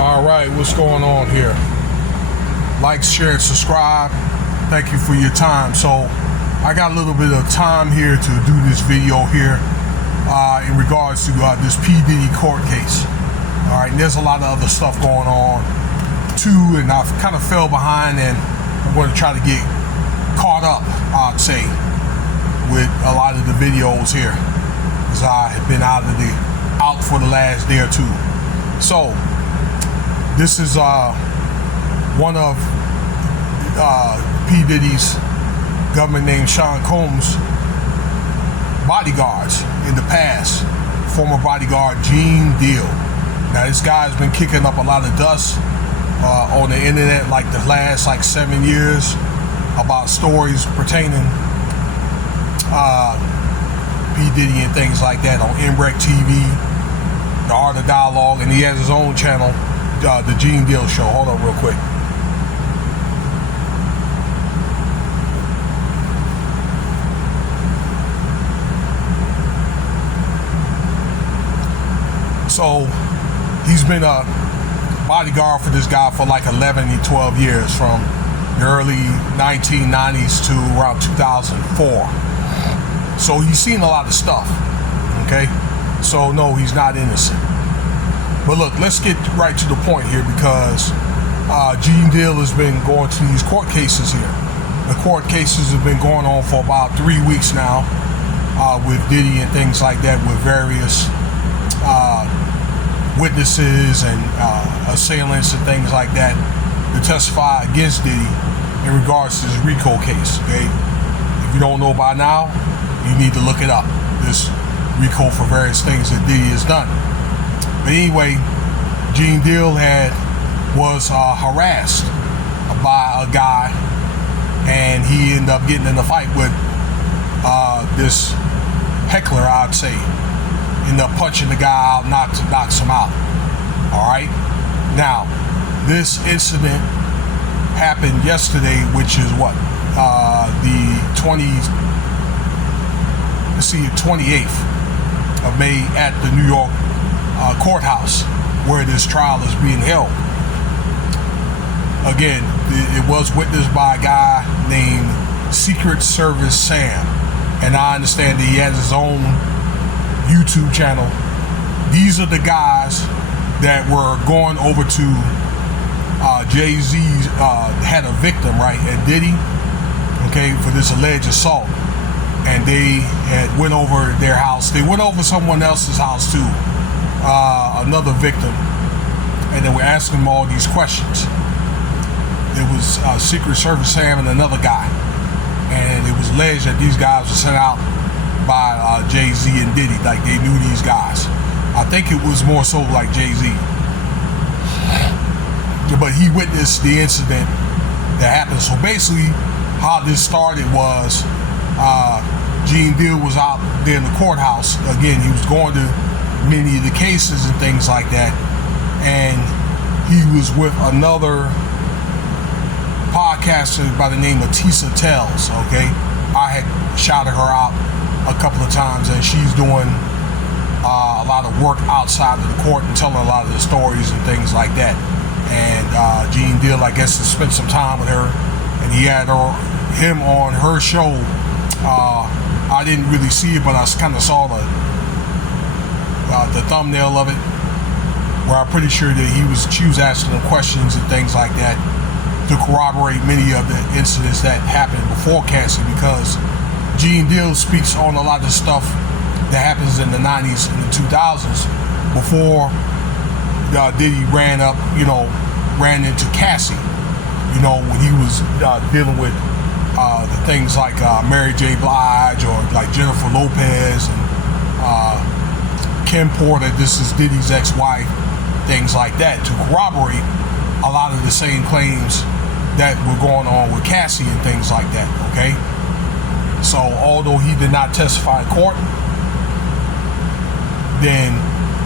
All right, what's going on here? Like, share, and subscribe. Thank you for your time. So I got a little bit of time here to do this video here in regards to this P. Diddy court case. All right, and there's a lot of other stuff going on too, and I've kind of fell behind, and I'm going to try to get caught up, I'd say, with a lot of the videos here, because I have been out for the last day or two. So this is one of P. Diddy's government named Sean Combs bodyguards in the past, former bodyguard Gene Deal. Now this guy's been kicking up a lot of dust on the internet like the last 7 years about stories pertaining P. Diddy and things like that on MREC TV, The Art of Dialogue, and he has his own channel, the Gene Deal Show. Hold on real quick. So he's been a bodyguard for this guy for 11 to 12 years, from the early 1990s to around 2004. So he's seen a lot of stuff, okay? So no, he's not innocent. But look, let's get right to the point here, because Gene Deal has been going to these court cases here. The court cases have been going on for about 3 weeks now with Diddy and things like that, with various witnesses and assailants and things like that to testify against Diddy in regards to this RICO case, okay? If you don't know by now, you need to look it up. This RICO for various things that Diddy has done. But anyway, Gene Deal was harassed by a guy, and he ended up getting in a fight with this heckler, I'd say. Ended up punching the guy out, knocks him out. All right. Now, this incident happened yesterday, which is what, the 28th of May at the New York courthouse where this trial is being held. Again, it was witnessed by a guy named Secret Service Sam, and I understand that he has his own YouTube channel. These are the guys that were going over to Jay-Z had a victim, right, at Diddy, okay, for this alleged assault, and they had went over their house. They went over someone else's house too, another victim, and they were asking them all these questions. It was Secret Service Sam and another guy, and it was alleged that these guys were sent out by Jay-Z and Diddy, like they knew these guys. I think it was more so like Jay-Z, but he witnessed the incident that happened. So basically how this started was Gene Deal was out there in the courthouse. Again, he was going to many of the cases and things like that, and he was with another podcaster by the name of Tisa Tells, okay? I had shouted her out a couple of times, and she's doing a lot of work outside of the court and telling a lot of the stories and things like that. And Gene Deal, I guess, has spent some time with her, and he had him on her show. I didn't really see it, but I kind of saw the thumbnail of it, where I'm pretty sure that she was asking him questions and things like that to corroborate many of the incidents that happened before Cassie, because Gene Deal speaks on a lot of stuff that happens in the 90s and the 2000s before Diddy ran into Cassie, when he was dealing with the things like Mary J. Blige, or like Jennifer Lopez and Kim Porter, this is Diddy's ex-wife, things like that, to corroborate a lot of the same claims that were going on with Cassie and things like that, okay? So although he did not testify in court, then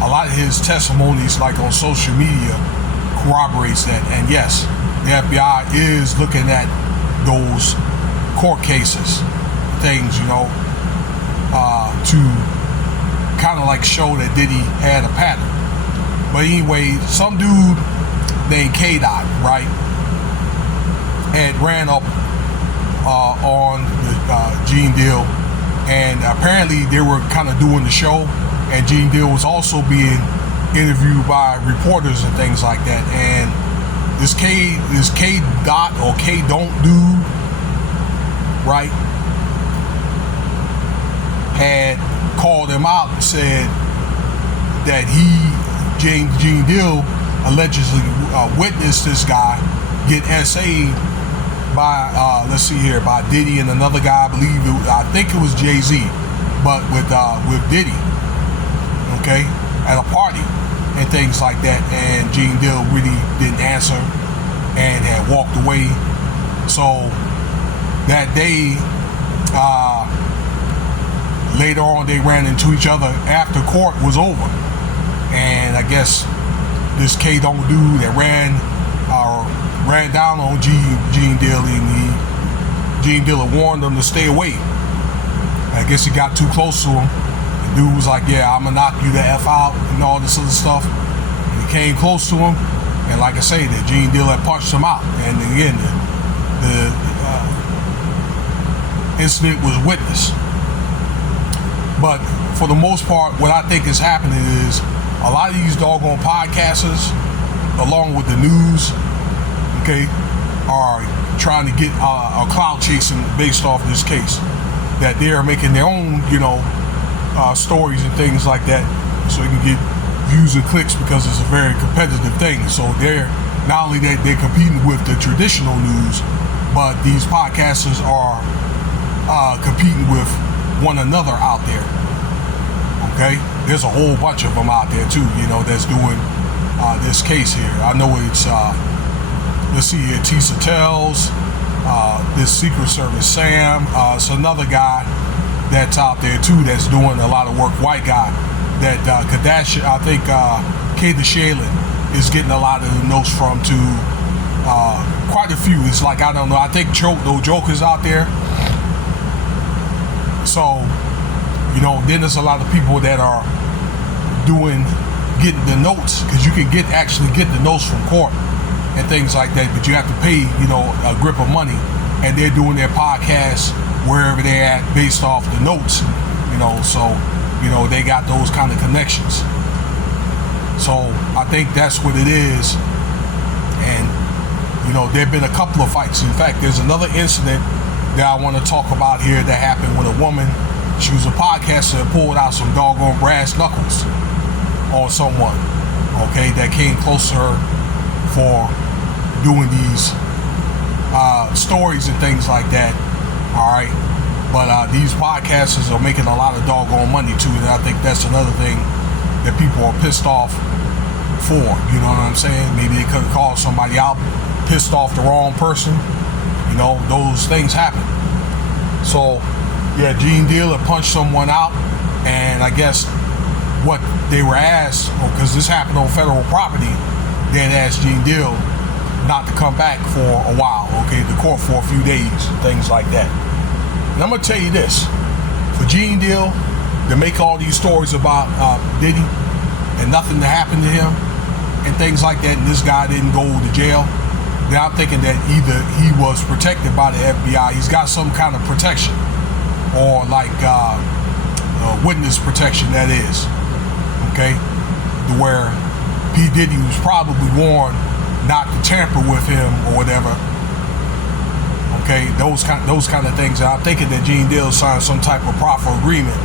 a lot of his testimonies, like on social media, corroborates that. And yes, the FBI is looking at those court cases, things, to kind of like show that Diddy had a pattern. But anyway, some dude named K-Dot, right, had ran up on the Gene Deal, and apparently they were kind of doing the show, and Gene Deal was also being interviewed by reporters and things like that. And this K-Dot or K-Don't dude, right, had called him out and said that Gene Deal allegedly witnessed this guy get SA'd by by Diddy and another guy. I think it was Jay-Z, but with Diddy, okay, at a party and things like that. And Gene Deal really didn't answer and had walked away. So that day, later on, they ran into each other after court was over, and I guess this K-Don't dude that ran down on Gene Deal, and Gene Deal warned him to stay away. I guess he got too close to him. The dude was like, yeah, I'm gonna knock you the F out and all this other stuff. And he came close to him, and like I say, that Gene Deal had punched him out. And again, the incident was witnessed. But for the most part, what I think is happening is a lot of these doggone podcasters, along with the news, okay, are trying to get a clout chasing based off this case. That they are making their own, stories and things like that, so they can get views and clicks, because it's a very competitive thing. So they're not only that they're competing with the traditional news, but these podcasters are competing with one another out there. Okay, there's a whole bunch of them out there too, that's doing this case here. I know it's let's see here, Tisa Tells, this Secret Service Sam, it's another guy that's out there too that's doing a lot of work, white guy, that Kardashian, I think Kardashian is getting a lot of the notes from too, quite a few. It's like, I don't know, I think Joker's out there. So, then there's a lot of people that are getting the notes, because you can actually get the notes from court and things like that, but you have to pay, a grip of money, and they're doing their podcasts wherever they're at based off the notes, so, they got those kind of connections. So I think that's what it is. And, there've been a couple of fights. In fact, there's another incident that I want to talk about here that happened with a woman. She was a podcaster and pulled out some doggone brass knuckles on someone, okay, that came close to her for doing these stories and things like that. All right, but these podcasters are making a lot of doggone money too, and I think that's another thing that people are pissed off for. You know what I'm saying? Maybe they could have called somebody out, pissed off the wrong person. Those things happen. So yeah, Gene Deal had punched someone out, and I guess what they were asked, because this happened on federal property, they had asked Gene Deal not to come back for a while, okay, to court for a few days, things like that. And I'm gonna tell you this: for Gene Deal to make all these stories about Diddy and nothing to happen to him and things like that, and this guy didn't go to jail, then I'm thinking that either he was protected by the FBI, he's got some kind of protection, or like witness protection, that is, okay, to where P. Diddy was probably warned not to tamper with him or whatever. Okay, those kind of things. And I'm thinking that Gene Deal signed some type of proffer agreement,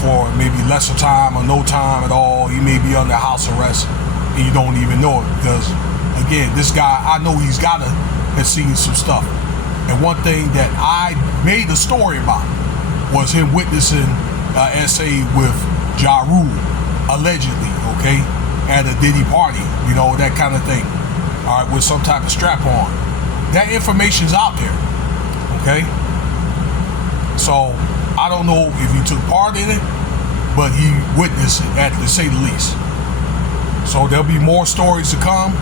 for maybe lesser time or no time at all. He may be under house arrest and you don't even know it, because again, this guy, I know he's gotta have seen some stuff. And one thing that I made a story about was him witnessing SA with Ja Rule, allegedly, okay, at a Diddy party, that kind of thing, all right, with some type of strap on. That information's out there, okay? So I don't know if he took part in it, but he witnessed it, to say the least. So there'll be more stories to come,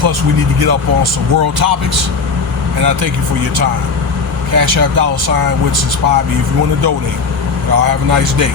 plus we need to get up on some world topics. And I thank you for your time. Cash App $Winston Spivey if you want to donate. Y'all have a nice day.